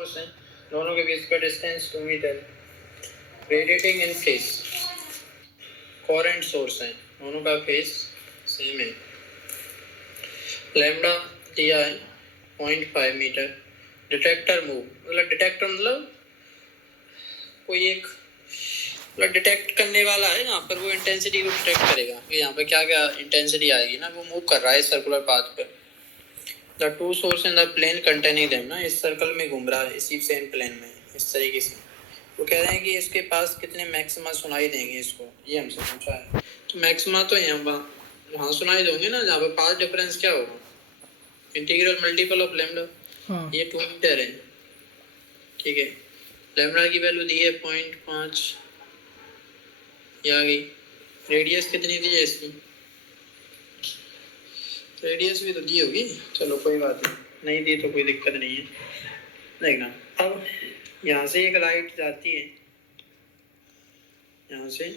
Source है, दोनों के बीच का डिस्टेंस 2 मीटर। रेडिएटिंग इन फेस, कोरेंट सोर्स है, दोनों का फेस सेम है। लैम्डा दिया है 0.5 मीटर। डिटेक्टर मूव, मतलब डिटेक्टर मतलब कोई एक मतलब डिटेक्ट करने वाला है, यहाँ पर वो इंटेंसिटी को डिटेक्ट करेगा कि यहाँ पर क्या क्या इंटेंसिटी आएगी ना, वो मूव कर रहा है सर्कुलर पाथ पर। The two source in the plane containing them, ना इस सर्कल में घूम रहा है, इसी सेम प्लेन में इस तरीके से। वो कह रहे हैं कि इसके पास कितने मैक्सिमा सुनाई देंगे इसको, ये हमसे पूछा है। तो मैक्सिमा तो यहाँ सुनाई देंगे ना, जहाँ पर पाथ डिफरेंस क्या होगा, इंटीग्रल मल्टीपल ऑफ लैम्डा। हाँ। ये 2 मीटर है, ठीक है। लैम्डा की वैल्यू दी है 0.5, ये आ गई। रेडियस कितनी दी है इसकी, रेडियस भी तो दी होगी, चलो कोई बात नहीं दी तो कोई दिक्कत नहीं है। देखना अब यहाँ से एक लाइट जाती है, यहाँ से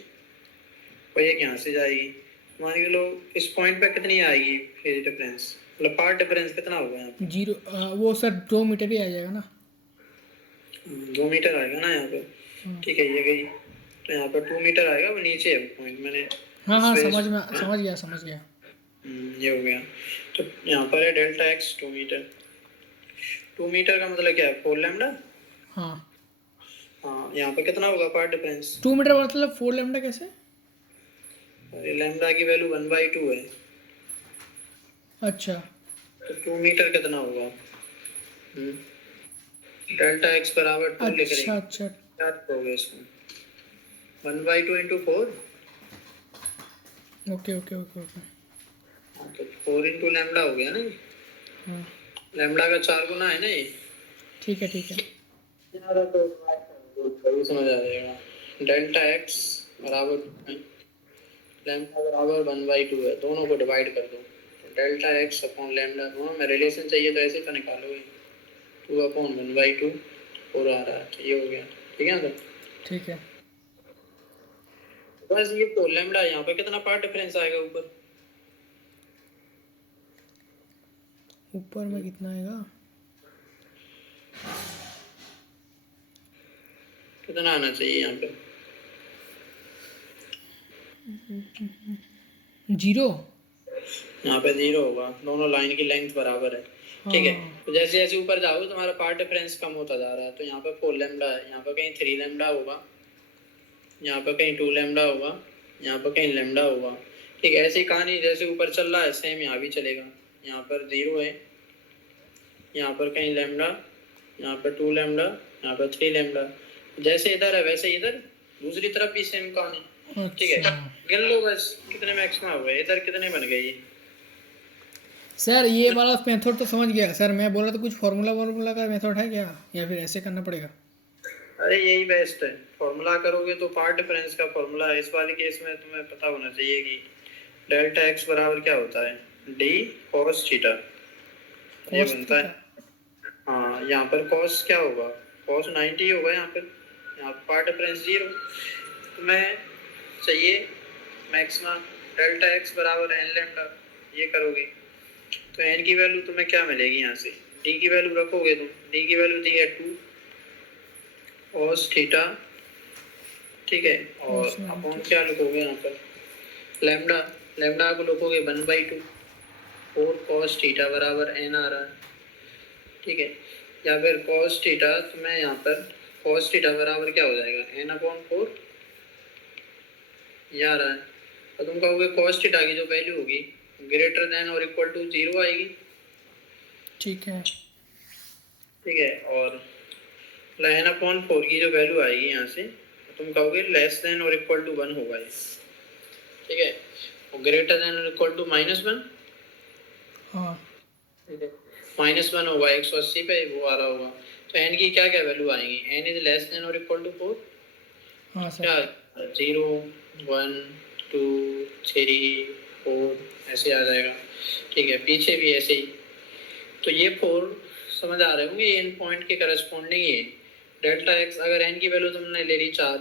कोई एक यहाँ से जाएगी, मान के लो इस पॉइंट पे कितनी आएगी फेज डिफरेंस, मतलब पार्ट डिफरेंस कितना होगा यहाँ पे? 0 वो सर 2 मीटर ही आ जाएगा ना। 2 मीटर आएगा ना यहाँ पे, ठीक है। ये गई तो यहाँ पर 2 मीटर आएगा, वो नीचे है पॉइंट, मैंने हाँ समझ गया। ये हो गया। तो यहाँ पर है डेल्टा एक्स 2 मीटर। 2 मीटर का मतलब क्या है, 4 लैम्डा। हाँ हाँ, यहाँ पे कितना होगा पार्ट डिफरेंस? 2 मीटर मतलब 4 लैम्डा कैसे? अरे लैम्डा की वैल्यू 1/2 है। अच्छा तो 2 मीटर कितना होगा? डेल्टा एक्स बराबर 2 लिख रहे हैं। अच्छा क्या होगा इसमें, 1/2 इंटू 4। ओके। तो 4 इंटू लैम्डा हो गया ना। हाँ लैम्डा का 4 गुना है ना ये। ठीक है। ज़्यादा तो समझ आ जाएगा। डेल्टा एक्स बराबर लैम्डा बराबर 1/2 है, दोनों को डिवाइड कर दो। डेल्टा एक्स अपॉन लैम्डा, दोनों में रिलेशन चाहिए तो ऐसे तो निकालोगे, 2/1/2 4 आ रहा है, तो ये हो गया, ठीक है ना। ठीक है। बस ये तो लैम्डा, यहाँ पे कितना पार्ट डिफरेंस आएगा ऊपर? ऊपर में कितना आएगा, कितना आना चाहिए यहाँ पे? 0। यहाँ पे 0 होगा, दोनों लाइन की लेंथ बराबर है, ठीक है। तो जैसे जैसे ऊपर जाओगे तुम्हारा पार्ट डिफरेंस कम होता जा रहा है। तो यहाँ पे 4 लैम्डा है, यहाँ पे कहीं 3 लैम्डा होगा, यहाँ पे कहीं 2 लैम्डा होगा, यहाँ पे कहीं लैम्डा होगा, ठीक है। ऐसी कहानी जैसे ऊपर चल रहा है सेम यहाँ भी चलेगा। यहाँ पर 0 है, यहाँ पर कहीं लैम्डा, यहाँ पर 2 लैम्डा, यहाँ पर 3 लैम्डा। जैसे इधर है वैसे इधर दूसरी तरफ भी सेम कहानी, ठीक है। गिन लो बस कितने मैक्सिमा हुए, इधर कितने बन गए ये। सर ये वाला मेथड तो समझ गया सर, मैं बोला तो कुछ फार्मूला का मेथड है क्या, या फिर ऐसे करना पड़ेगा? अरे यही बेस्ट है, फॉर्मूला करोगे तो पार्ट डिफरेंस का फॉर्मूला है। इस वाले केस में तुम्हें पता होना चाहिए कि डेल्टा एक्स बराबर क्या होता है, डी कॉस थीटा, ये बनता है। हाँ, यहाँ पर कॉस क्या होगा, कॉस 90 होगा यहाँ पर। यहाँ पर पार्ट डिफरेंस 0। तुम्हें चाहिए मैक्सिमा डेल्टा एक्स बराबर एन लैम्डा, ये करोगे तो एन की वैल्यू तुम्हें क्या मिलेगी, यहाँ से डी की वैल्यू रखोगे तुम, डी की वैल्यू दी है 2 कॉस थीटा, ठीक है। और अपॉन क्या लिखोगे यहाँ पर, लैम्डा, लैम्डा को लिखोगे 1/2 4 कॉस थीटा बराबर एन आ रहा है, ठीक है। या फिर कॉस थीटा, तुम्हें यहाँ पर कॉस थीटा बराबर क्या हो जाएगा, n/4 ये आ रहा है। तो तुम कहोगे कॉस थीटा की जो वैल्यू होगी ग्रेटर देन और इक्वल टू 0 आएगी, ठीक है। और n/4 की जो वैल्यू आएगी यहाँ से, तुम कहोगे लेस देन और इक्वल टू 1 होगा ये, ठीक है। और ग्रेटर देन और इक्वल टू -1, हाँ ठीक है, -1 होगा 180 पे वो आ रहा होगा। तो n की क्या क्या वैल्यू आएंगी, n इज लेस देन और इक्वल टू 4, हाँ सर। क्या 0 1 2 3 4 ऐसे आ जाएगा, ठीक है। पीछे भी ऐसे ही। तो ये 4 समझ आ रहे होंगे, इन पॉइंट के करस्पॉन्डिंग ये डेल्टा एक्स। अगर n की वैल्यू तुमने ले ली 4,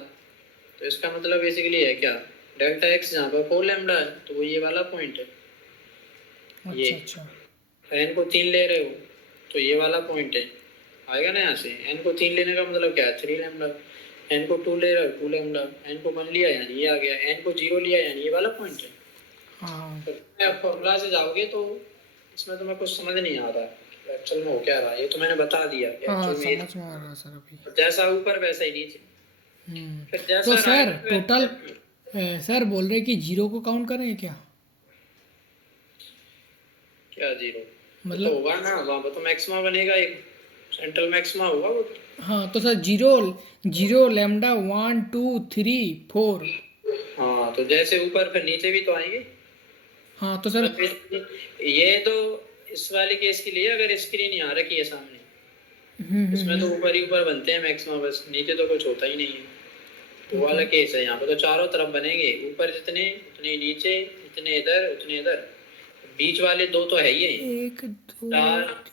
तो इसका मतलब बेसिकली है क्या, डेल्टा एक्स जहाँ पर 4 लैम्डा है तो वो ये वाला पॉइंट है। ये अच्छा n को 3 ले रहे हो तो ये वाला पॉइंट है, आएगा ना यहाँ से। एन को 3 लेने का मतलब क्या है, 3 लैम्डा। एन को 2 ले रहा है, 2 लैम्डा। एन को 1 लिया यानी ये आ गया, एन को 0 लिया यानी ये वाला पॉइंट है। हाँ तो आप फॉर्मूला से जाओगे तो इसमें तुम्हें कुछ समझ नहीं आ रहा है एक्चुअल में हो क्या रहा है। ये तो मैंने बता दिया कि हाँ एक्चुअल में ये समझ में आ रहा सर अभी। जैसा ऊपर वैसा ही नीचे। फिर तो जैसा सर राइट टोटल सर बोल रहे कि जीरो को काउंट करें क्या? क्या जीरो तो मतलब होगा ना, वहाँ पर तो मैक्सिमा बनेगा, एक सेंट्रल मैक्सिमा होगा वो तो। हाँ तो सर जीरो जीरो लैम्डा 1 2 3 4। हाँ तो जैसे ऊपर फिर नीचे भी तो आएंगे। हाँ तो सर ये तो इस वाले केस के लिए अगर स्क्रीन नहीं आ रखी है सामने, इसमें तो ऊपर ही ऊपर बनते हैं मैक्सिमा, बस नीचे तो कुछ होता ही नहीं है। वो वाला केस है। यहाँ पे तो चारों तरफ बनेंगे, ऊपर जितने उतने नीचे, इतने इधर उतने इधर, बीच वाले दो तो है ही है। 1 2 चार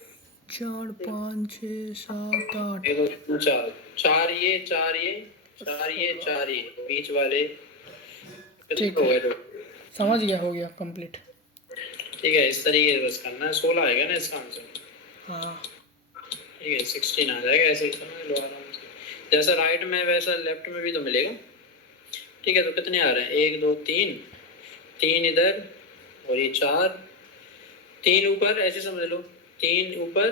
4 5 6 7 8। ये दो चार, चार ये चार ये चार ये चार ये बीच वाले कितने ठीक हो है गए तो। समझ गया, हो गया कंप्लीट। ठीक है, इस तरीके से बस करना है। 16 आएगा ना इसका आंसर। हाँ ठीक है 16 आ जाएगा, ऐसे ही समझ लो आराम से। जैसा राइट में वैसा लेफ्ट में भी तो मिलेगा। ठीक है, तो कितने आ रहे हैं, 1 2 3, 3 इधर और ये 4, 3 ऊपर, ऐसे समझ लो 3 ऊपर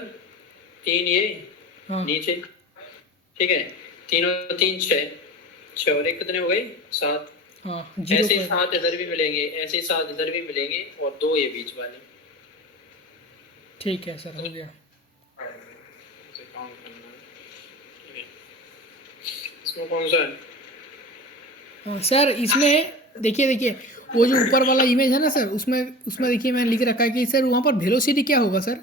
3 ये हाँ नीचे। ठीक है, 3 और 3 6, 6 और 1 कितने हो गए, 7। हाँ जीरो ऐसे ही पर। 7 इधर भी मिलेंगे, ऐसे ही 7 इधर भी मिलेंगे और 2 ये बीच वाले। ठीक है सर हो गया। ऐसे काउंट करना है। ठीक है, इसमें कौन सा है? हाँ सर इसमें देखिए देखिए वो जो ऊपर वाला इमेज है ना सर, उसमें उसमें देखिए मैंने लिख रखा है कि सर वहाँ पर वेलोसिटी क्या होगा सर?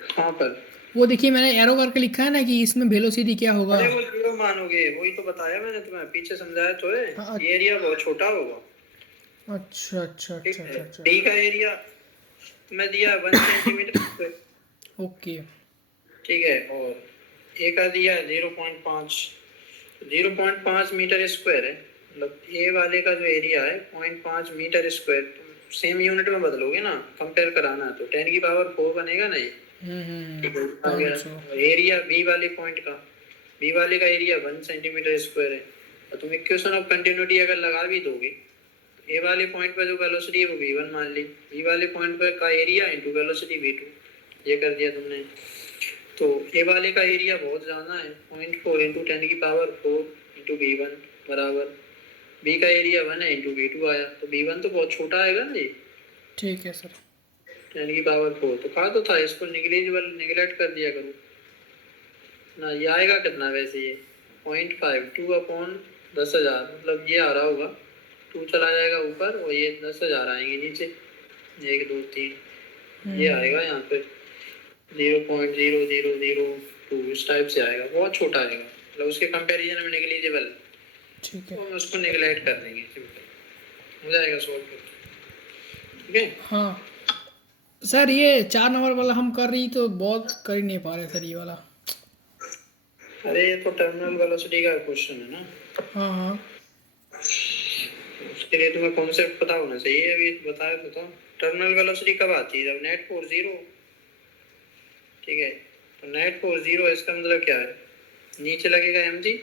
कहाँ पर? वो देखिए मैंने एरो करके लिखा है ना कि इसमें वेलोसिटी क्या होगा। अरे वो जीरो मानोगे, वही तो बताया मैंने तुम्हें, पीछे समझाया तो है। हाँ ये एरिया बहुत छोटा होगा। अच्छा अच्छा ठीक अच्छा है, अच्छा अच्छा। डी का एरिया तुम्हें दिया 1 सेंटीमीटर। ओके ठीक है, और ए का दिया 0.5, 0.5 मीटर स्क्वायर है। मतलब ए वाले का जो एरिया है 0.5 मीटर स्क्वायर। सेम यूनिट में बदलोगे ना, कंपेयर कराना है तो 10 की पावर 4 बनेगा ना ये। ठीक है, आ गया 500। एरिया बी वाले पॉइंट का। बी वाले का एरिया 1 सेंटीमीटर स्क्वायर है। और तुम इक्वेशन ऑफ कंटिन्यूटी अगर लगा भी दोगे, ए वाले पॉइंट पर जो वेलोसिटी है वो v1 मान ली, बी वाले पॉइंट पर का एरिया इनटू वेलोसिटी v2, ये कर दिया तुमने। तो ए वाले का एरिया बहुत ज़्यादा है, 0.4 इंटू 10 की पावर 4 इंटू v1 बराबर, बी का एरिया 1 है इंटू v2 आया, तो v1 तो बहुत छोटा आएगा ना ये, ठीक है सर। 10 की पावर 4। तो कहा तो था इसको निगलेजिबल, निगलेक्ट कर दिया करो ना। ये आएगा कितना वैसे, ये 0.5 2 अपॉन 10,000, मतलब ये आ रहा होगा, 2 चला जाएगा ऊपर और ये 10,000 आएंगे नीचे, 1 2 3, ये आएगा यहाँ पे 0.0002 इस टाइप से आएगा, बहुत छोटा आएगा, मतलब उसके कंपैरिजन में नेग्लिजिबल। ठीक तो है। हम उसको नेग्लेक्ट कर देंगे, सिंपल हो जाएगा सॉल्व कर। ठीक है, हाँ सर ये 4 नंबर वाला हम कर रही तो बहुत कर ही नहीं पा रहे सर ये वाला। अरे ये तो टर्मिनल वेलोसिटी का क्वेश्चन है ना, हाँ हाँ उसके लिए तुम्हें कॉन्सेप्ट पता होना चाहिए। अभी बताया तो था, टर्मिनल वेलोसिटी कब आती है, जब नेट फोर्स 0। ठीक है, तो नेट फोर्स 0 इसका मतलब क्या है, नीचे लगेगा mg।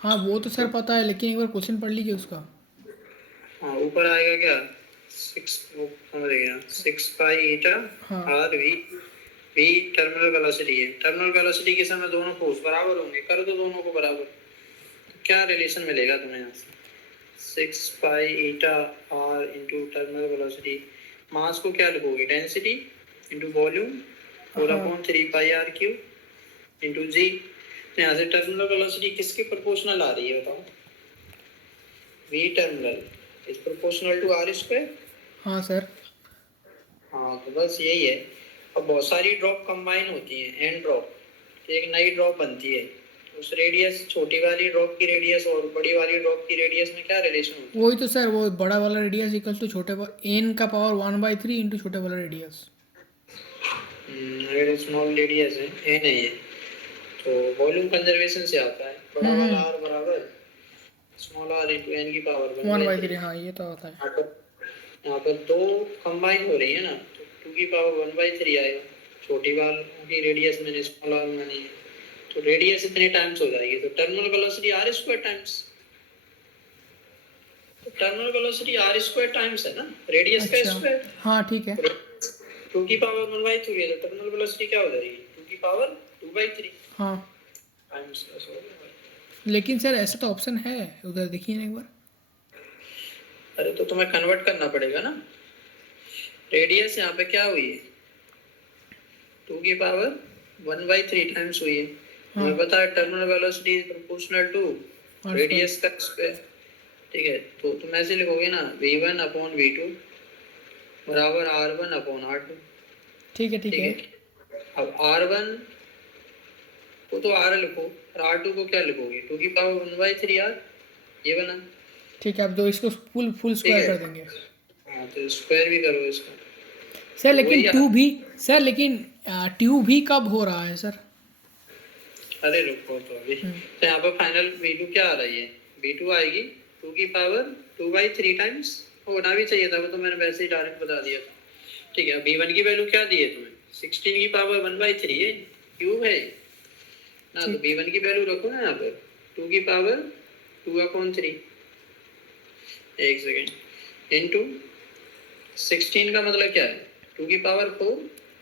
हाँ वो तो सर पता है, लेकिन एक बार क्वेश्चन पढ़ लीजिए उसका। हाँ, ऊपर आएगा क्या, 6, वो समझ गया, 6 पाई ईटा हाँ R V. V terminal velocity है, टर्मिनल वेलोसिटी के समय दोनों फोर्स बराबर होंगे, कर दो दोनों को बराबर, तो क्या रिलेशन मिलेगा तुम्हें यहाँ से, 6 pi eta r into terminal velocity. Mass को क्या लिखोगे, density into volume 4/3 pi r cube into g. तो यहाँ से टर्मिनल वेलोसिटी किसके प्रोपोर्शनल आ रही है बताओ, v terminal is proportional to r square. हाँ सर। हाँ तो बस यही है। अब बहुत सारी ड्रॉप कंबाइन होती हैं, एंड ड्रॉप, एक नई ड्रॉप बनती है। उस रेडियस, छोटी वाली ड्रॉप की रेडियस और बड़ी वाली ड्रॉप की रेडियस में क्या रिलेशन होता है? वही तो सर, वो बड़ा वाला रेडियस इक्वल टू छोटे एन का पावर 1/3 इंटू छोटे वाला रेडियस। अगर स्मॉल रेडियस है ए नहीं है तो वॉल्यूम कंजर्वेशन से आता है, बड़ा वाला आर बराबर स्मॉल आर इंटू एन की पावर 1/3 हाँ ये तो आता है। यहाँ पर दो कंबाइन हो रही है ना, तो 2 की पावर 1/3 आएगा। छोटी वाल की रेडियस मैंने स्मॉल वाल मानी है, तो रेडियस इतने टाइम्स हो जाएगी, तो terminal velocity r square times, तो terminal velocity r square times है ना रेडियस का अच्छा स्क्वायर। हाँ ठीक है 2 की पावर 1/3 है, तो टर्मिनल वेलोसिटी क्या हो जाएगी 2 की पावर 2/3 हाँ। टाइम्स बस हो गया। लेकिन सर ऐसा तो ऑप्शन है उधर, देखिए ना एक बार। अरे तो तुम्हें कन्वर्ट करना पड़ेगा ना, रेडियस यहाँ पे क्या हुई है 2 की पावर 1/3 टाइम्स हुई है। हाँ हमें पता है terminal velocity is proportional to और रेडियस का स्क्वायर, ठीक है, तो तुम ऐसे लिखोगे ना v1 अपॉन v2 बराबर r1 अपॉन r2, ठीक है ठीक ठीक है है। अब r1 को तो r लिखो और r2 को क्या लिखोगे 2 की पावर 1/3 r, ये बना, ठीक है। अब तो इसको फुल ठीक स्क्वायर है। कर देंगे हाँ तो स्क्वायर भी करो इसका, सर। तो लेकिन वही टू भी सर, लेकिन टू भी कब हो रहा है सर? अरे रुको तो अभी, तो यहाँ पर फाइनल v2 क्या आ रही है v2 आएगी 2 की पावर 2/3 टाइम्स, होना भी चाहिए था, वो तो मैंने वैसे ही डायरेक्ट बता दिया था, ठीक है। v1 की वैल्यू क्या दी है तुम्हें 16 की पावर 1/3 है, क्यूब है ना, तो v1 की वैल्यू रखो ना यहाँ पर 2 की पावर 2/3, एक सेकेंड, इनटू 16 का मतलब क्या है 2 की पावर 4,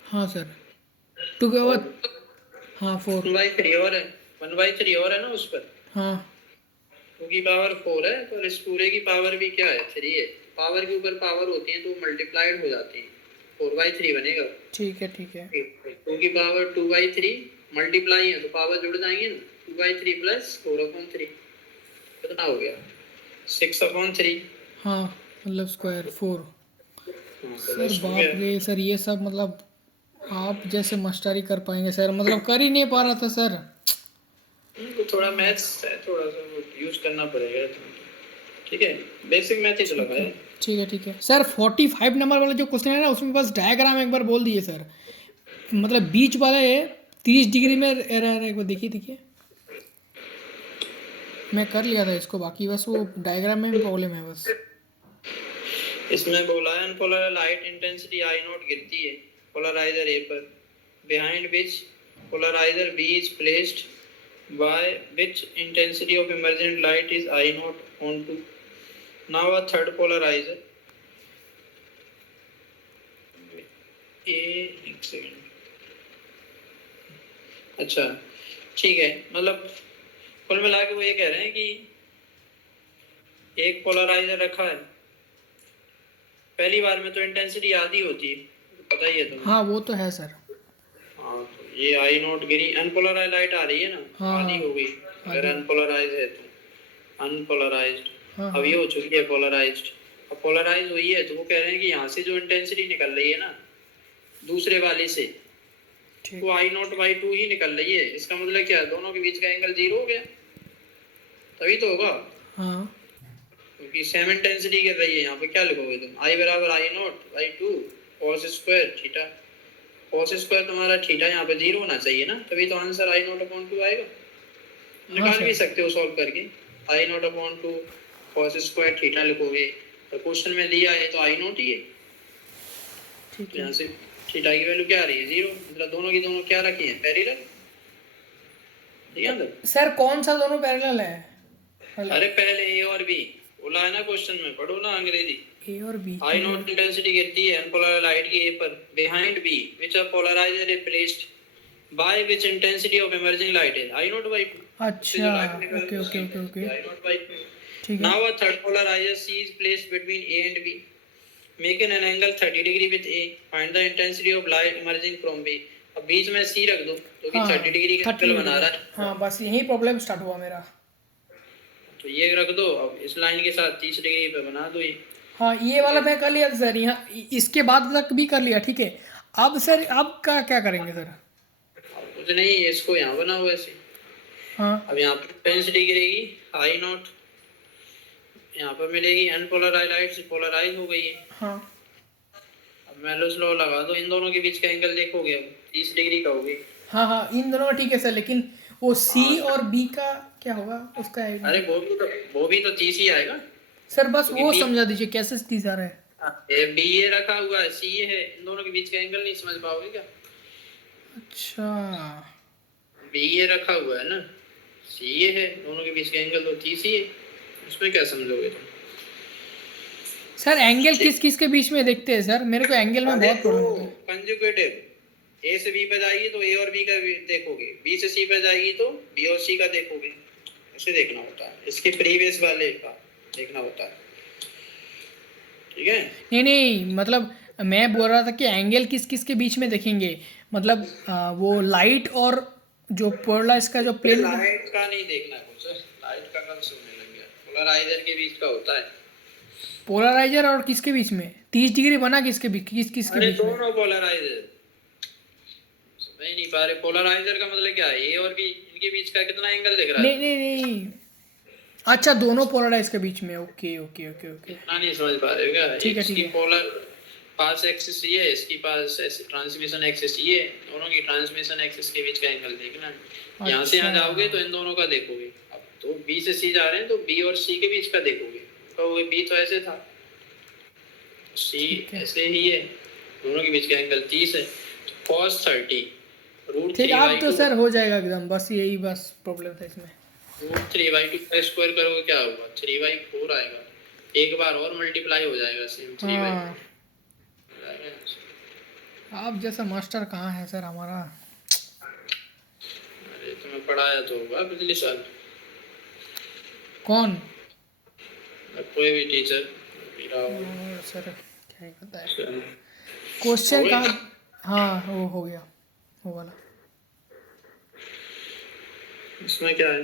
हाँ सर, टू के बाद हाँ 4। 1/3 और है 1/3 और है ना उस पर, हाँ 2 की पावर 4 है, तो इस पूरे की पावर भी क्या है 3 है, पावर के ऊपर पावर होती है तो मल्टीप्लाइड हो जाती है, 4/3 बनेगा, ठीक है ठीक है 2 की पावर 2/3 मल्टीप्लाई है तो पावर जुड़ जाएंगे ना, 2/3 प्लस 4/3 कितना हो गया 6/3। हाँ, मतलब स्क्वायर 4। हाँ तो सर बस हो बाप गया। रे सर, ये सब मतलब आप जैसे मास्टरी कर पाएंगे सर, मतलब कर ही नहीं पा रहा था सर। तो थोड़ा मैथ्स है, थोड़ा सा यूज करना पड़ेगा, ठीक है, बेसिक मैथ ही तो लगा है। ठीक है सर। 45 नंबर वाला जो क्वेश्चन है ना, उसमें बस डायग्राम एक बार बोल दिए सर, मतलब बीच वाला है 30 डिग्री में एरर है, एक बार देखिए देखिए। मैं कर लिया था इसको, बाकी बस वो डायग्राम में प्रॉब्लम है बस। इसमें बोला है unpolar light intensity I naught गिरती है पोलराइजर ए पर, behind which polariser B is placed, by which intensity of emergent light is I naught on two. Now a third polariser A, एक सेकंड, अच्छा ठीक है, मतलब कुल मिला के वो ये कह रहे हैं कि एक पोलराइजर रखा है, पहली बार में तो इंटेंसिटी आधी होती है, पता ही है तुम्हें। हाँ वो तो है सर। हाँ तो ये आई नॉट गिरी, अनपोलराइज लाइट आ रही है ना, हाँ आधी हो गई, अगर आधी। अनपोलराइज है तो अनपोलराइज्ड, हाँ अब ये हो चुकी है पोलराइज्ड, अब पोलराइज हुई है तो वो कह रहे हैं कि यहाँ से जो इंटेंसिटी निकल रही है ना दूसरे वाले से, ठीक। वो आई नॉट बाई 2 ही निकल रही है, इसका मतलब क्या है दोनों के बीच का एंगल 0 हो गया, तभी तो होगा, हाँ क्योंकि सेम इंटेंसिटी गिर रही है। यहाँ पे क्या लिखोगे तुम आई बराबर I naught by 2 cos square theta, cos square तुम्हारा थीटा यहाँ पे 0 होना चाहिए ना, तभी तो आंसर आई नॉट अपॉन 2 आएगा। निकाल भी सकते हो सॉल्व करके, I naught upon 2 cos square theta लिखोगे, तो क्वेश्चन में दिया है तो आई नॉट ही है, ठीक तो है यहाँ से थीटा की वैल्यू क्या आ रही है 0, मतलब दोनों की दोनों क्या रखी है पैरेलल, ठीक है ना सर। कौन सा दोनों पैरेलल है? अरे पहले ए और बी बोला है ना क्वेश्चन में, पढ़ो ना अंग्रेजी। ए और बी आई नॉट इंटेंसिटी गिरती है अनपोलर लाइट की ए पर, behind B which a polariser is placed, by which intensity of emerging light is I naught by 2। अच्छा okay okay okay okay I naught by 2। ठीक है। Now a third polariser C is placed between A and B, making an angle 30 degree with A, find the intensity of light emerging from B. अब बीच में सी रख दो तो कि 30 degree का एंगल बना रहा है। हाँ बस यही प्रॉब्लम स्टार्ट हुआ मेरा। तो ये रख दो, अब इस लाइन के साथ 30 डिग्री पे बना दो ये। हाँ ये वाला मैं कर लिया था सर, यहाँ इसके बाद तक भी कर लिया, ठीक है। अब सर अब का क्या करेंगे सर? कुछ नहीं, इसको यहाँ बनाओ ऐसे। हाँ अब यहाँ पर इंटेंसिटी गिरेगी आई नॉट, यहाँ पर मिलेगी अनपोलराइज लाइट से पोलराइज हो गई है। हाँ अब मेलोस लॉ लगा दो, इन दोनों के बीच का एंगल देखोगे अब 30 डिग्री का होगी। हाँ इन दोनों का ठीक है सर, लेकिन वो सी और बी का क्या होगा उसका है? अरे वो भी तो 30 ही आएगा सर बस वो समझा दीजिए कैसे 30 आ रहा है। ये बी ए रखा हुआ है सी ए है, इन दोनों के बीच का एंगल नहीं समझ पाओगे क्या? अच्छा बी ए रखा हुआ है ना, सी ए है, दोनों के बीच का एंगल तो 30 ही है, उसमें क्या समझोगे तुम? सर एंगल किस किस के बीच में देखते हैं सर, मेरे को एंगल में अरे बहुत तो प्रॉब्लम होता है। कंजुगेटिव, ए से बी पे जाएगी तो ए और बी का देखोगे, बी से सी पे जाएगी तो बी और सी का देखोगे, ऐसे देखना होता है, इसके प्रीवियस वाले का देखना होता है, ठीक है। नहीं नहीं, मतलब मैं बोल रहा था कि एंगल किस किस के बीच में देखेंगे, मतलब वो लाइट और जो पोलराइज का जो प्लेन। लाइट का नहीं देखना है कुछ, लाइट का कब से होने लग गया, पोलराइजर के बीच का होता है। पोलराइजर और किसके बीच में 30 डिग्री बना, किसके बीच, किस किस के अरे बीच में? दोनों पोलराइजर, समझ नहीं पा रहे, पोलराइजर का मतलब क्या है, ए और बी इनके बीच का कितना एंगल दिख रहा है? नहीं नहीं नहीं, अच्छा दोनों पोलराइज के बीच में, ओके ओके ओके ओके। इतना नहीं समझ पा रहे हो क्या? ठीक है, ठीक इसकी है। पोलर पास एक्सिस ये है, इसकी पास ट्रांसमिशन एक्सिस ये है, दोनों की ट्रांसमिशन एक्सिस के बीच का एंगल देखना है। यहाँ से यहाँ अच्छा। जाओगे तो इन दोनों का देखोगे, अब तो बी से सी जा रहे हैं तो बी और सी के बीच का देखोगे, तो बी तो ऐसे था, सी ठीक है, ऐसे ही है, दोनों के बीच का एंगल 30 है, तो cos 30 रूट ठीक 3 है, बाई अब तो 2, सर हो जाएगा एकदम, बस यही बस प्रॉब्लम था इसमें। रूट 3 बाई 2 का स्क्वायर करोगे क्या होगा, 3 बाई 4 आएगा, एक बार और मल्टीप्लाई हो जाएगा, सेम 3 बाई हाँ, आप जैसा मास्टर कहाँ है सर हमारा। अरे तुम्हें पढ़ाया तो होगा पिछले साल, कौन? कोई भी टीचर मेरा और सर क्या ही पता है हो क्वेश्चन गई। कहाँ। हाँ वो हो गया, वो वाला। इसमें क्या है?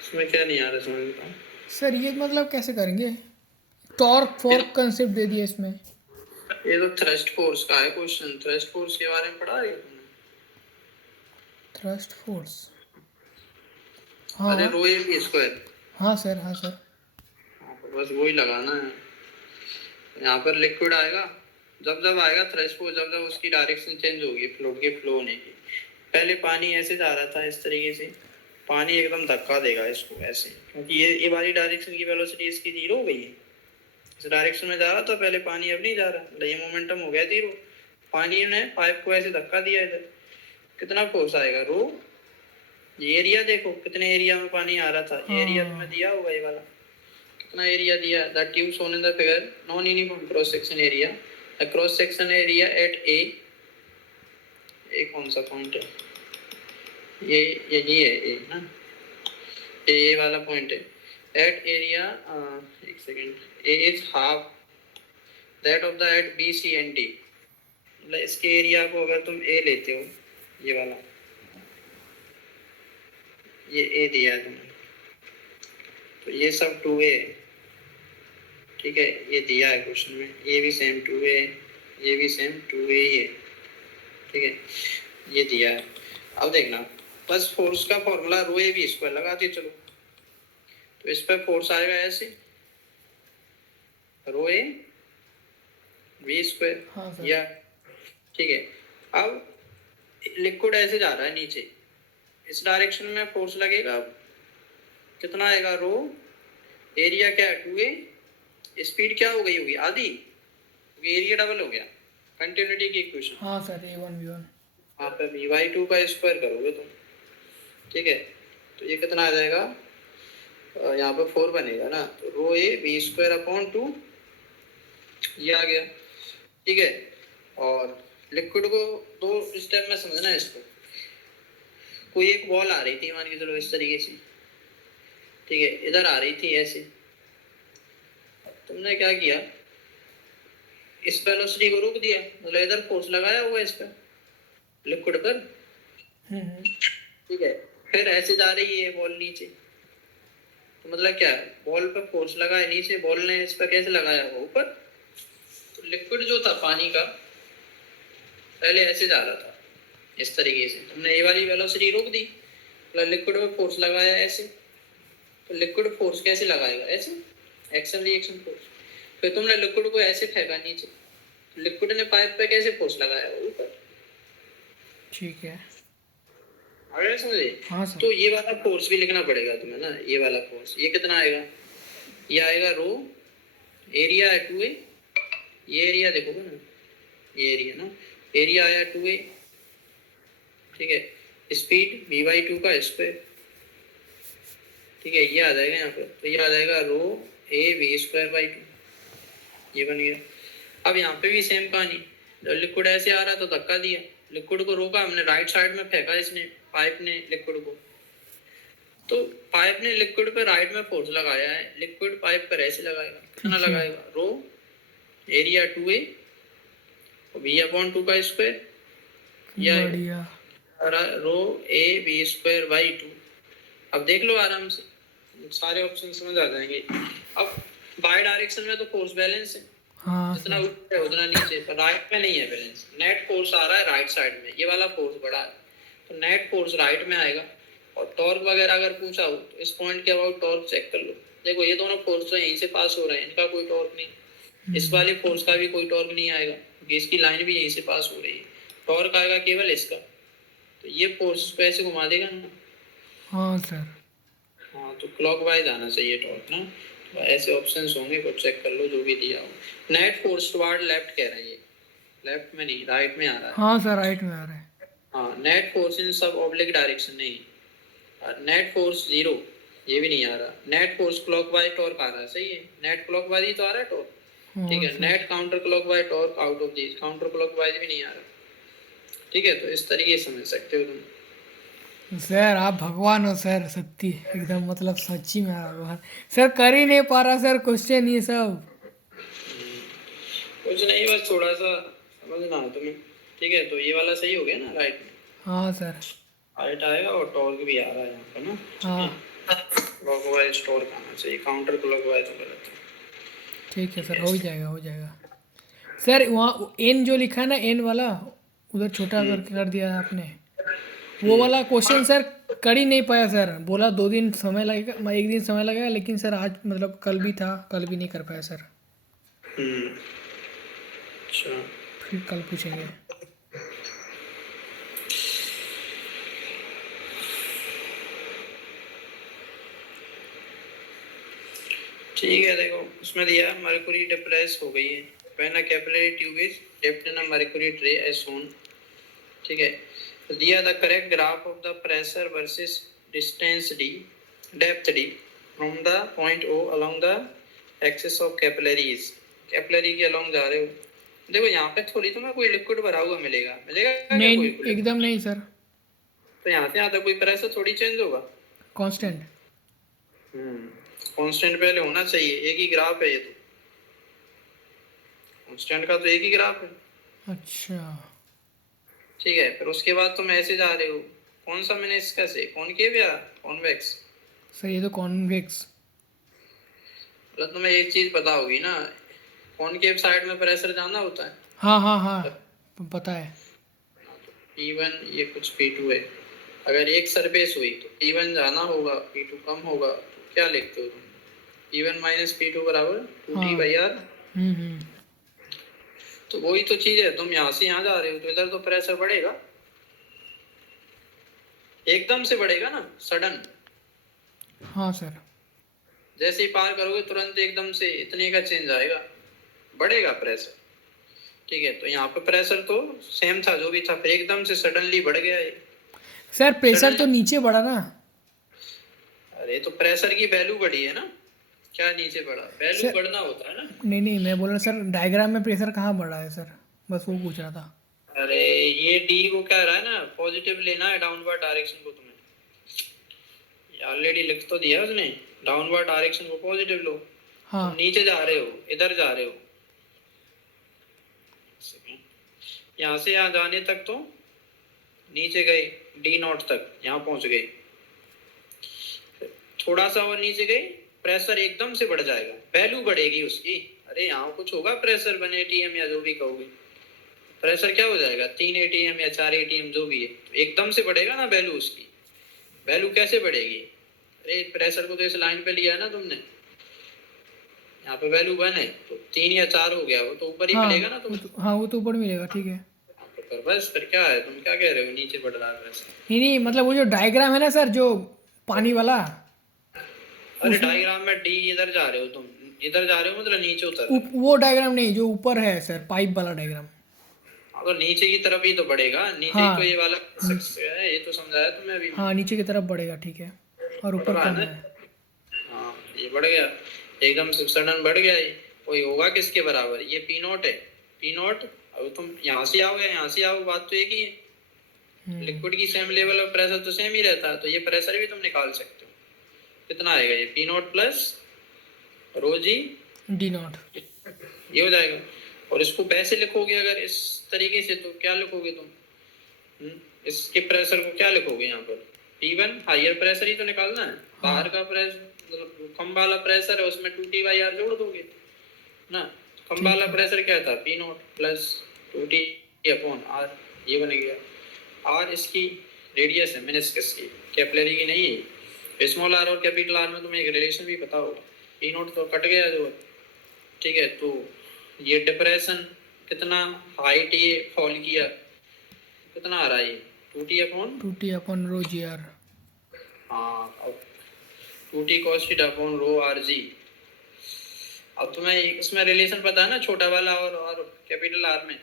इसमें क्या नहीं आ रहा समझ में? सर ये मतलब कैसे करेंगे, टॉर्क फोर्क कंसेप्ट दे दिया इसमें। ये तो थ्रस्ट फोर्स का है क्वेश्चन, थ्रस्ट फोर्स के बारे में पढ़ा है तुमने? थ्रस्ट फोर्स, अरे हाँ रो ए बी स्क्वायर, हाँ सर, हाँ सर। बस वही लगाना है। यहाँ पर लिक्विड आएगा, जब जब आएगा थ्रस्ट फोर्स, जब जब उसकी डायरेक्शन चेंज होगी फ्लूइड के फ्लो होने की, पहले पानी ऐसे जा रहा था इस तरीके से, पानी एकदम धक्का देगा इसको ऐसे, क्योंकि ये वाली डायरेक्शन की वेलोसिटी इसकी 0 हो गई है, इस डायरेक्शन में जा रहा था पहले पानी, अब नहीं जा रहा, मतलब ये मोमेंटम हो गया 0, पानी ने पाइप को ऐसे धक्का दिया इधर, कितना फोर्स आएगा रो, ये एरिया देखो कितने एरिया में पानी आ रहा था, ये एरिया तुम्हें दिया होगा, ये वाला कितना एरिया दिया, the tube shown in the figure, non uniform cross section area, the cross section area at A कौन सा पॉइंट है, ये यही है ए ना, ए वाला पॉइंट है, एट एरिया, एक second, A is half that of the at B C and D, मतलब इसके एरिया को अगर तुम ए लेते हो, ये वाला, ये ए दिया है तुमने, तो ये सब 2a है, ठीक है, ये दिया है क्वेश्चन में, ये भी सेम 2a, ये भी सेम 2a ही है, ठीक है, ये दिया है। अब देखना, बस फोर्स का formula rho A B square लगाते चलो, तो इस पर फोर्स आएगा ऐसे, रो ए बी स्क्वायर, हाँ सर। या ठीक है। अब लिक्विड ऐसे जा रहा है नीचे, इस डायरेक्शन में फोर्स लगेगा, कितना आएगा रो, एरिया क्या है 2a, स्पीड क्या हो गई होगी आधी, एरिया डबल हो गया, कंटिन्यूटी की इक्वेशन, हाँ सर, A1 V1, वहाँ पे v/2 का स्क्वायर करोगे तुम, ठीक है, तो ये कितना आ जाएगा, यहाँ पे 4 बनेगा ना, तो रो ए बी स्क्वायर अपॉन 2, ये आ गया, ठीक है। और लिक्विड को दो स्टेप में समझना है इसको, कोई एक बॉल आ रही थी मान के चलो इस तरीके से, ठीक है, इधर आ रही थी ऐसे, तुमने क्या किया, इस वेलोसिटी को रोक दिया, मतलब इधर फोर्स लगाया हुआ इस पर लिक्विड पर, ठीक है, फिर ऐसे जा रही है बॉल नीचे, तो मतलब क्या, बॉल पर फोर्स लगा है नीचे, बॉल ने इस पर कैसे लगाया हुआ ऊपर, तो लिक्विड जो था पानी का पहले ऐसे जा रहा था इस तरीके से, तुमने ये वाली वेलोसिटी रोक दी, मतलब लिक्विड पे फोर्स लगाया ऐसे, तो लिक्विड फोर्स कैसे लगाएगा ऐसे, एक्शन रिएक्शन फोर्स, फिर तुमने लिक्विड को ऐसे फेंका नीचे, लिक्विड ने पाइप पे कैसे फोर्स लगाया ऊपर, ठीक है। अगर समझे, हाँ सर। तो ये वाला फोर्स भी लिखना पड़ेगा तुम्हें ना, ये वाला फोर्स, ये कितना आएगा, ये आएगा रो, एरिया है 2a, ये एरिया देखोगे ना, ये एरिया ना, एरिया आया 2a, ठीक है, स्पीड v/2 का स्क्वायर, ठीक है, ये आ जाएगा यहाँ पर, तो ये आ जाएगा रो a v²/2, ये बन गया। अब यहाँ पे भी सेम कहानी, जब लिक्विड ऐसे आ रहा तो धक्का दिया, लिक्विड को रोका हमने, राइट साइड में फेंका इसने, पाइप ने लिक्विड को, तो पाइप ने लिक्विड पर राइट में फोर्स लगाया है, लिक्विड पाइप पर ऐसे लगाएगा, कितना लगाएगा, रो एरिया 2a v/2 का स्क्वायर, या बढ़िया। रो a v²/2। अब देख लो आराम से, सारे ऑप्शन समझ आ जाएंगे। अब बाई डायरेक्शन में तो फोर्स बैलेंस है, हाँ जितना ऊपर है उतना नीचे, पर राइट में नहीं है बैलेंस, नेट फोर्स आ रहा है राइट साइड में, ये वाला फोर्स बड़ा है, तो नेट फोर्स राइट में आएगा। और टॉर्क वगैरह अगर पूछा हो तो इस पॉइंट के अबाउट टॉर्क चेक कर लो, देखो ये दोनों फोर्स तो यहीं से पास हो रहे हैं, इनका कोई टॉर्क नहीं, इस वाले फोर्स का भी कोई टॉर्क नहीं आएगा क्योंकि इसकी लाइन भी यहीं से पास हो रही है, टॉर्क आएगा केवल इसका, तो ये फोर्स को ऐसे घुमा देगा ना। हाँ सर। हाँ, तो क्लॉकवाइज आना चाहिए टॉर्क ना, तो ऐसे ऑप्शंस होंगे, कुछ चेक कर लो जो भी दिया हो। नेट फोर्स टुवर्ड लेफ्ट कह रहा है, ये लेफ्ट में नहीं राइट में आ रहा है। हाँ सर, राइट में आ रहा है। हाँ, नेट फोर्स इन सब ऑब्लिक डायरेक्शन नहीं, नेट फोर्स 0, ये भी नहीं आ रहा। नेट फोर्स क्लॉकवाइज टॉर्क आ रहा है, सही है, नेट क्लॉकवाइज ही तो आ रहा है टॉर्क, ठीक है। Net counter clockwise torque out of this, counter clockwise भी नहीं आ रहा, ठीक है। तो इस तरीके से समझ सकते हो तुम। सर आप भगवान हो सर, सच्ची एकदम, मतलब सच्ची में भगवान सर, कर ही नहीं पा रहा सर क्वेश्चन ये सब। कुछ नहीं, बस थोड़ा सा समझना है तुम्हें, ठीक है। तो ये वाला सही हो गया ना, राइट में। हाँ सर। राइट आएगा और टॉर्क भी आ रहा है यहाँ पर ना। हाँ क्लॉकवाइज टॉर्क आना चाहिए, काउंटर क्लॉकवाइज तो गलत है। ठीक है सर, हो जाएगा हो जाएगा। सर वहाँ एन जो लिखा है ना, एन वाला उधर छोटा करके कर दिया है आपने, वो वाला क्वेश्चन सर कर ही नहीं पाया सर, बोला 2 दिन समय लगेगा, 1 दिन समय लगेगा, लेकिन सर आज मतलब कल भी था, कल भी नहीं कर पाया सर। अच्छा, फिर कल पूछेंगे। ठीक है। देखो उसमें दिया मरकुरी डिप्रेस हो गई है, when a capillary tube is dipped in a mercury tray as shown, ठीक है। तो दिया the correct graph of the pressure versus distance d, depth d from the point O along the axis of capillaries, capillary के along जा रहे हो। देखो यहाँ पे थोड़ी तुम्हें कोई लिक्विड भरा हुआ मिलेगा, मिलेगा क्या नहीं कोई? एकदम नहीं सर, तो यहाँ से यहाँ तक कोई प्रेशर थोड़ी चेंज होगा, कांस्टेंट। कांस्टेंट पहले होना चाहिए, एक ही ग्राफ है ये, तो कांस्टेंट का तो एक ही ग्राफ है। अच्छा ठीक है, फिर उसके बाद तुम ऐसे जा रहे हो, कौन सा मेनिस्कस है, कॉनकेव या कॉन्वेक्स? सर ये तो कॉन्वेक्स। मतलब तुम्हें एक चीज पता होगी ना, कॉनकेव साइड में प्रेशर ज्यादा होता है। हाँ हाँ हाँ पता है। P1 ये कुछ P2 है, अगर एक सरफेस हुई तो P1 ज्यादा होगा, P2 कम होगा, तो क्या लिखते हो तुम? P1 माइनस P2 बराबर 2T/R। तो वही तो चीज है, तुम यहाँ से यहाँ जा रहे हो तो इधर तो प्रेशर बढ़ेगा, एकदम से बढ़ेगा ना, सडन। हाँ सर। जैसे ही पार करोगे तुरंत एकदम से इतने का चेंज आएगा, बढ़ेगा प्रेशर, ठीक है। तो यहाँ पे प्रेशर तो सेम था जो भी था, फिर एकदम से सडनली बढ़ गया ये। सर प्रेशर तो नीचे बढ़ा ना। अरे तो प्रेशर की वैल्यू बढ़ी है ना, क्या नीचे बढ़ा, वैल्यू बढ़ना होता है ना। नहीं नहीं, मैं बोल रहा सर डायग्राम में प्रेशर कहाँ बढ़ा है सर, बस वो पूछ रहा था। अरे ये डी को कह रहा है ना, पॉजिटिव लेना है डाउनवर्ड डायरेक्शन को, तुम्हें ऑलरेडी लिख तो दिया उसने, डाउनवर्ड डायरेक्शन को पॉजिटिव लो। हाँ। तुम नीचे जा रहे हो, इधर जा रहे हो, यहाँ से यहाँ जाने तक तो नीचे गए, D0 तक यहाँ पहुंच गए, थोड़ा सा और नीचे गए, प्रेशर एकदम से बढ़ जाएगा, वैल्यू बढ़ेगी उसकी। अरे यहाँ कुछ होगा प्रेशर 1 atm या जो भी कहोगे, प्रेशर क्या हो जाएगा 3 atm या 4 atm जो भी है, तो एकदम से बढ़ेगा ना वैल्यू उसकी। वैल्यू कैसे बढ़ेगी? अरे प्रेशर को तो इस लाइन पे लिया है ना तुमने, यहाँ पे वैल्यू 1 है तो 3 या 4 हो गया, वो तो ऊपर ही मिलेगा ना तुम्हें। हाँ वो तो ऊपर मिलेगा, ठीक है। तो बस फिर क्या है, तुम क्या कह रहे हो नीचे बढ़ रहा है प्रेशर? नहीं नहीं, मतलब वो जो डायग्राम है ना सर, जो पानी वाला। अरे डायग्राम में डी इधर जा रहे हो तुम, इधर जा रहे हो मतलब नीचे उतर रहे हो। वो डायग्राम नहीं, जो ऊपर है सर, पाइप वाला डायग्राम। हाँ तो नीचे की तरफ ही तो बढ़ेगा, नीचे ही हाँ तो ये वाला है, ये तो समझाया तुम्हें अभी। हाँ, नीचे की तरफ बढ़ेगा, ठीक है, और बढ़ ऊपर रहा है कम ना। है। हाँ ये बढ़ गया, एकदम से सडन बढ़ गया ये। कोई होगा किसके बराबर, ये पी नॉट है, पी नॉट। अब तुम यहाँ से आओ या यहाँ से आओ, बात तो एक ही है। लिक्विड की सेम लेवल ऑफ प्रेशर तो सेम ही रहता है, तो ये प्रेशर भी तुम निकाल सकते हो। कितना आएगा ये, P not plus row G D not. ये हो जाएगा। और इसको वैसे लिखोगे अगर इस तरीके से, तो क्या लिखोगे तुम? इसके प्रेशर को क्या लिखोगे यहाँ पर? P1 हायर प्रेशर ही तो निकालना है। बाहर का प्रेशर कम वाला प्रेशर है, उसमें 2T/R जोड़ दोगे ना। कम वाला प्रेशर क्या था, P नॉट प्लस 2T/R, ये बन गया। R इसकी रेडियस है मेनिस्कस की, कैपिलरी की नहीं है। स्मॉल आर और कैपिटल आर में तुम्हें एक रिलेशन भी पता होगा। P नॉट तो कट गया जो, ठीक है। तो ये डिप्रेशन कितना, हाइट ये फॉल किया, कितना आ रहा है ये, 2T/ρ GR। हाँ अब 2T cos theta upon rho R G. अब तुम्हें इसमें रिलेशन पता है ना, छोटा वाला और कैपिटल आर में,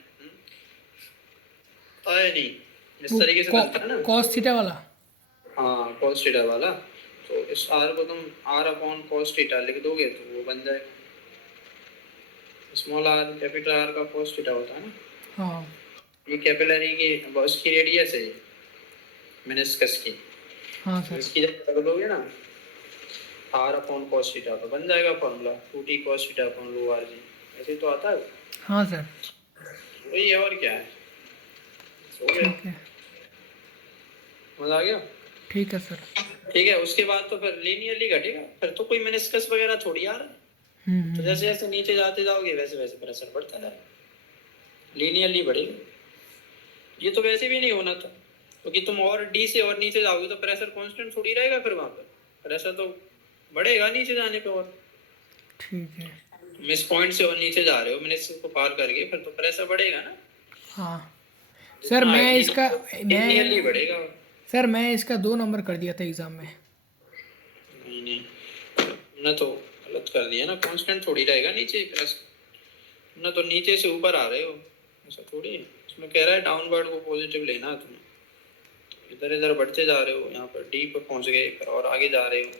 पता है नहीं, इस तरीके से बनता है ना। कॉस थीटा वाला। हाँ cos थीटा वाला, तो इस आर को तुम आर अपॉन cos थीटा लिख दोगे तो वो बन जाएगा। स्मॉल आर कैपिटल आर का cos थीटा होता है ना। हाँ ये कैपिलरी की उसकी रेडियस है मेनिस्कस की। हाँ सर। इसकी जब कर दोगे ना आर अपॉन cos थीटा, तो बन जाएगा formula 2T cos theta upon rho R G. ऐसे ही तो आता है। हाँ सर। वही है, और क्या है। हो गया, ठीक है, मजा आ गया। ठीक है सर। ठीक है, उसके बाद तो फिर लीनियरली घटेगा, फिर तो कोई मेनिस्कस वगैरह थोड़ी आ रहा है। तो जैसे जैसे नीचे जाते जाओगे वैसे वैसे प्रेशर बढ़ता जाएगा, लीनियरली बढ़ेगा। ये तो वैसे भी नहीं होना था, क्योंकि तुम और डी से और नीचे जाओगे तो प्रेशर कांस्टेंट थोड़ी रहेगा, फिर वहां पर प्रेशर तो बढ़ेगा नीचे जाने पे। और ठीक है। तुम इस पॉइंट से और नीचे जा रहे हो मेनिस्कस को पार करके, फिर तो प्रेशर बढ़ेगा ना। हाँ सर, मैं इसका लीनियरली बढ़ेगा। सर मैं इसका 2 नंबर कर दिया था एग्ज़ाम में। नहीं नहीं, तुमने तो गलत कर दिया ना, कांस्टेंट थोड़ी रहेगा नीचे प्रेशर, तुमने तो नीचे से ऊपर आ रहे हो, ऐसा थोड़ी है। उसमें कह रहा है डाउनवर्ड को पॉजिटिव लेना है तुम्हें, इधर इधर बढ़ते जा रहे हो, यहाँ पर डी पर पहुँच गए, फिर और आगे जा रहे हो,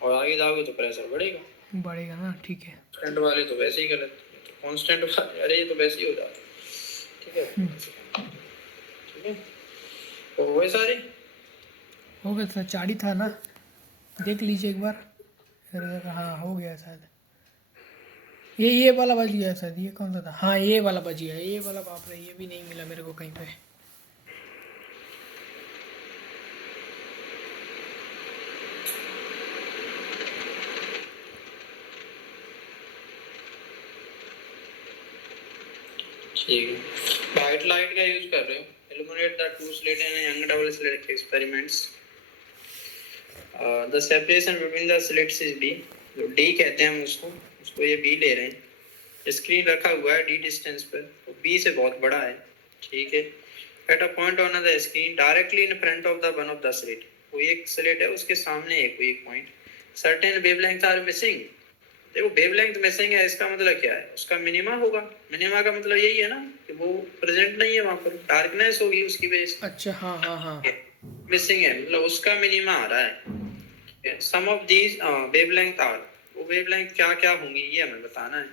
और आगे जाओगे तो प्रेशर बढ़ेगा ना, ठीक है। कांस्टेंट वाले तो वैसे ही गलत, तो कांस्टेंट वाले अरे ये तो वैसे ही हो जाता है। ठीक है, ठीक है, तो वो सारे हो गया सर, 4 ही था ना, देख लीजिए एक बार। हाँ हो गया शायद। ये वाला बच गया शायद, ये कौन सा था, हाँ ये वाला बच गया, ये वाला बाप रे, ये भी नहीं मिला मेरे को कहीं पे। ठीक है, वाइट लाइट का यूज कर रहे हो, illuminate the two slit and young double slit experiments. The separation between the slits is D, जो D कहते हैं हम उसको ये B ले रहे हैं। स्क्रीन रखा हुआ है D डिस्टेंस पर, तो B से बहुत बड़ा है, ठीक है। At a point on the screen directly in front of the one of the slit, कोई एक स्लिट है उसके सामने है कोई एक point, certain wavelengths are missing। देखो वेवलेंथ मिसिंग है, इसका मतलब क्या है, उसका मिनिमा होगा। मिनिमा का मतलब यही है ना कि वो प्रेजेंट नहीं है वहां पर, डार्कनेस होगी उसकी वजह से। अच्छा हाँ हाँ हाँ। मिसिंग है मतलब उसका मिनिमा आ रहा है। सम ऑफ दीज वेवलेंथ आर, वो वेवलेंथ क्या क्या होंगी ये हमें बताना है,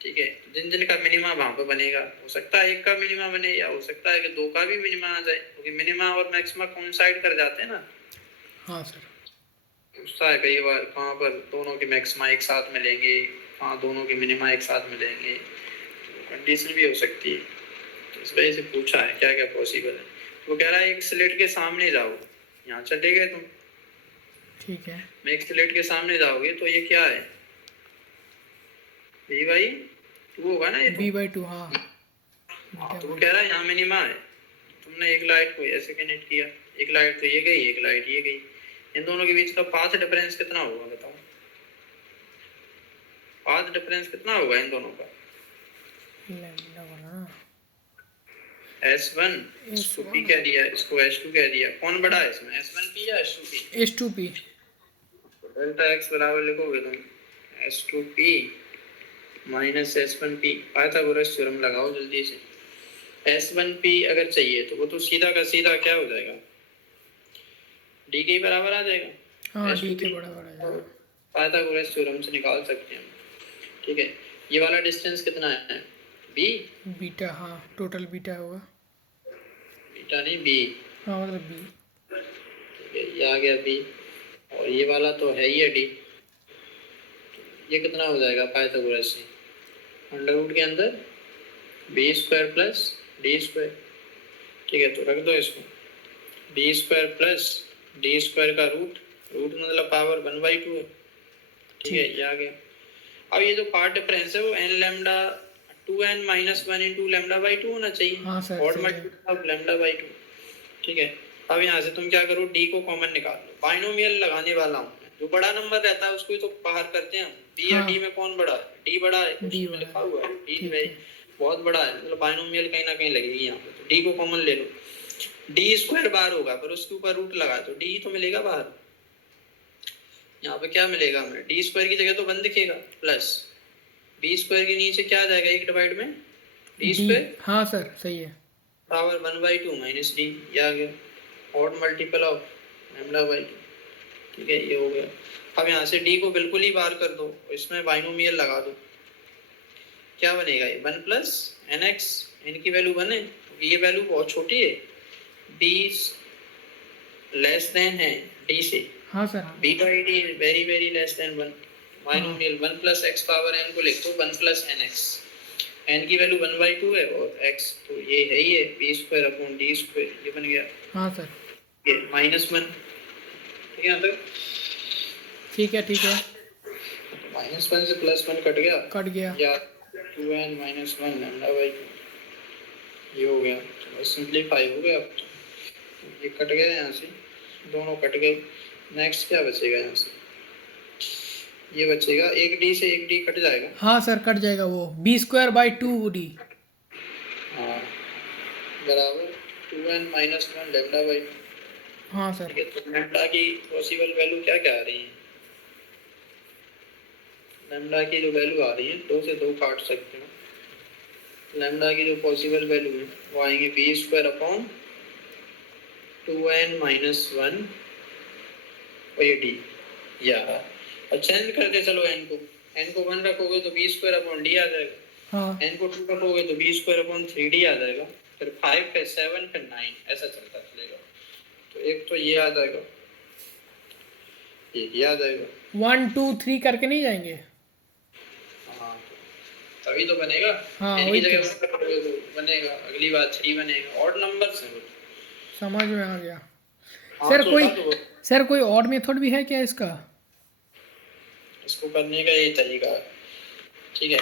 ठीक है। जिन जिन का मिनिमा वहां पर बनेगा, हो सकता है एक का मिनिमा बने, या हो सकता है कि दो का भी मिनिमा आ जाए, क्योंकि मिनिमा और मैक्सिमा कोइंसाइड कर जाते हैं ना। हाँ सर। पूछता है कई बार कहाँ पर दोनों के मैक्सिमा एक साथ मिलेंगे, कहाँ दोनों के मिनिमा एक साथ मिलेंगे, कंडीशन भी हो सकती है। तो इस वजह से पूछा है क्या क्या पॉसिबल है। वो कह रहा है एक स्लिट के सामने जाओ, यहाँ चले गए तुम, ठीक है। मैं एक स्लिट के सामने जाओगे तो ये क्या है, V/2 होगा ना ये तो। B/2 हाँ। तो वो कह रहा है यहाँ मिनिमा है, तुमने एक लाइट को ऐसे कनेक्ट किया, एक लाइट तो ये गई, एक लाइट ये गई, इन दोनों के बीच का पाथ डिफरेंस कितना होगा बताओ, पाथ डिफरेंस कितना होगा इन दोनों का। S1 इसको P कह दिया, इसको S2 कह दिया, कौन बड़ा है इसमें, S1P या S2P? S2P। डेल्टा x बराबर लिखोगे तुम S2P minus S1P। Pythagoras theorem लगाओ जल्दी से, S1P अगर चाहिए तो वो तो सीधा का सीधा क्या हो जाएगा, डी के बराबर आ जाएगा। हाँ, डी S2P के बराबर आ जाएगा। पाइथागोरस थ्योरम से निकाल सकते हैं हम। ठीक है, ये वाला डिस्टेंस कितना है, बी, बीटा, हाँ टोटल बीटा होगा। बीटा नहीं बी। हाँ मतलब बी। ठीक है, ये आ गया बी, और ये वाला तो है ही है डी। ये कितना हो जाएगा पाइथागोरस से, अंडर रूट के अंदर B square plus D square. ठीक है, तो रख दो इसको, B square plus D square का रूट, रूट मतलब पावर 1/2 है। ठीक है, ये आ गया। अब ये जो पार्ट डिफरेंस है वो n lambda 2n minus 1 into lambda by 2 होना चाहिए। हाँ सर, और सही है। Multiply of lambda by 2। ठीक है, अब यहाँ से तुम क्या करो, d को कॉमन निकाल लो। बाइनोमियल लगाने वाला हूँ मैं, जो बड़ा नंबर रहता है उसको ही तो बाहर करते हैं हम। b या हाँ। d में कौन बड़ा है, d बड़ा है, डी उसमें बड़ा लिखा है। हुआ है d ठीक भाई है। बहुत बड़ा है, मतलब बाइनोमियल कहीं ना कहीं लगेगी यहाँ पे। तो d को कॉमन ले लो, d स्क्वायर बाहर होगा पर उसके ऊपर रूट लगा दो, d तो मिलेगा बाहर। यहाँ पे क्या मिलेगा हमें, डी स्क्वायर की जगह तो 1 दिखेगा, प्लस बी स्क्वायर के नीचे क्या आ जाएगा, एक डिवाइड में डी डी, स्क्वायर हाँ सर सही है। पावर 1/2 माइनस डी, ये आ गया, और मल्टीपल ऑफ लैम्डा बाई 2। ठीक है, ये हो गया। अब यहाँ से डी को बिल्कुल ही बाहर कर दो, इसमें बाइनोमियल लगा दो, क्या बनेगा ये 1 प्लस एन एक्स, एन की वैल्यू 1 है, ये वैल्यू बहुत छोटी है, बी लेस देन है डी से, हाँ sir. b by d is very very less than 1। Binomial 1 plus x power n को लिख दो 1 plus nx, n की वैल्यू 1/2 है और x तो ये है ही है b square upon d square, ये बन गया। हाँ सर। ये -1। ठीक है, तो ठीक है, ठीक है। -1 से +1 कट गया, कट गया। या 2n - 1 लैम्डा बाई 2, ये हो गया। तो सिंपलीफाई हो गया, अब तो ये कट गया, यहाँ से दोनों कट गए। नेक्स्ट क्या बचेगा, यहाँ से ये बचेगा, एक डी से एक डी कट जाएगा। हाँ सर, कट जाएगा वो, बी स्क्वायर बाई 2d। हाँ, बराबर 2n - 1 लैम्डा बाई 2। हाँ सर। ठीक है, तो लैम्डा की पॉसिबल वैल्यू क्या क्या आ रही है, लैम्डा की जो वैल्यू आ रही है, 2 से 2 काट सकते हो। लैम्डा की जो पॉसिबल वैल्यू है वो आएंगे बी स्क्वायर अपॉन 2n - 1 और ये डी, या अब चेंज करते चलो n को 1 रखोगे तो बी स्क्वायर अपॉन डी आ जाएगा, हाँ। n को 2 रखोगे तो बी स्क्वायर अपॉन 3d आ जाएगा, फिर 5 फिर 7 फिर 9 ऐसा चलता चलेगा। तो एक तो ये आ जाएगा, एक ये आ जाएगा। 1 2 3 करके नहीं जाएंगे? हाँ, तो तभी तो बनेगा। हाँ, n की वही जगह तो। 1 रखोगे तो बनेगा, अगली बार 3 बनेगा, ऑड नंबर्स हैं वो। समझ में आ गया। हाँ, सर तो कोई बता दो, सर कोई और मेथड भी है क्या इसका? इसको करने का ये तरीका है। ठीक है,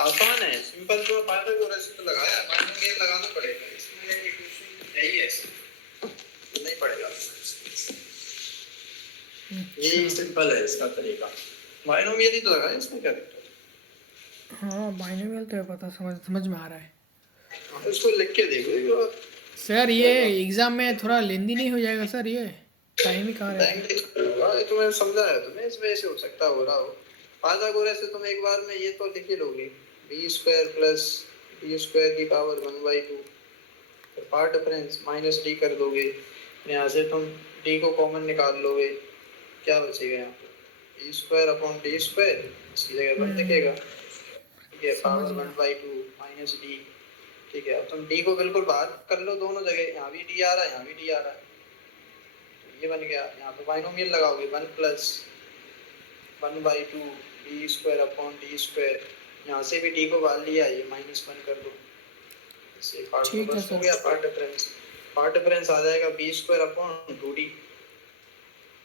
आसान है, सिंपल, तो पाइथागोरस से तो लगाया, बाइनोमियल लगाना पड़ेगा, इसमें ये क्वेश्चन है ही ऐसे, तो नहीं पड़ेगा। ये सिंपल है इसका तरीका, बाइनोमियल ही तो लगाया, इसमें क्या दिक्कत है। हाँ, बाइनोमियल तो है, पता, समझ में आ रहा है। हाँ, इसको लिख के देखो एक बार। सर ये एग्जाम में थोड़ा लेंदी नहीं हो जाएगा सर? ये टाइम ही कहाँ रहता है। ये तो मैंने समझाया तुम्हें, इस वजह से हो सकता हो रहा हो। पाइथागोरस से तुम एक बार में ये तो लिख ही लोगे, B square plus D square की पावर 1/2, फिर पार्ट डिफरेंस माइनस डी कर दोगे, यहाँ से तुम डी को कॉमन निकाल लोगे, क्या बचेगा यहाँ पे, B square upon D square, इसकी जगह 1 दिखेगा। ठीक है, पावर 1/2 माइनस डी। ठीक है, अब तुम डी को बिल्कुल बाहर कर लो दोनों जगह, यहाँ भी डी आ रहा है, यहाँ भी डी आ रहा है, तो ये बन गया। यहाँ तो बाइनोमियल लगाओगे 1 plus 1/2 D square upon D square, यहाँ से भी डी को बाहर लिया, ये -1 कर दो, इससे पार्ट तो बस हो गया। पार्ट डिफरेंस आ जाएगा बी स्क्वायर अपॉन 2d।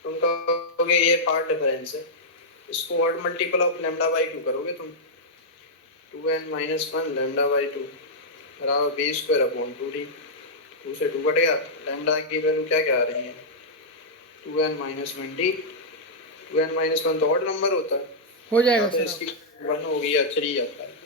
तुम कहोगे ये पार्ट डिफरेंस है, इसको odd multiple of lambda by 2 करोगे तुम, 2n - 1 लैम्डा बाई 2 बराबर बी स्क्वायर अपॉन 2d। 2 से 2 कट गया, लैम्डा की वैल्यू क्या क्या आ रही है, 2n - 1d। 2n - 1 तो ऑड नंबर होता है, हो जाएगा तो सर। इसकी 1 होगी या 3 या 5।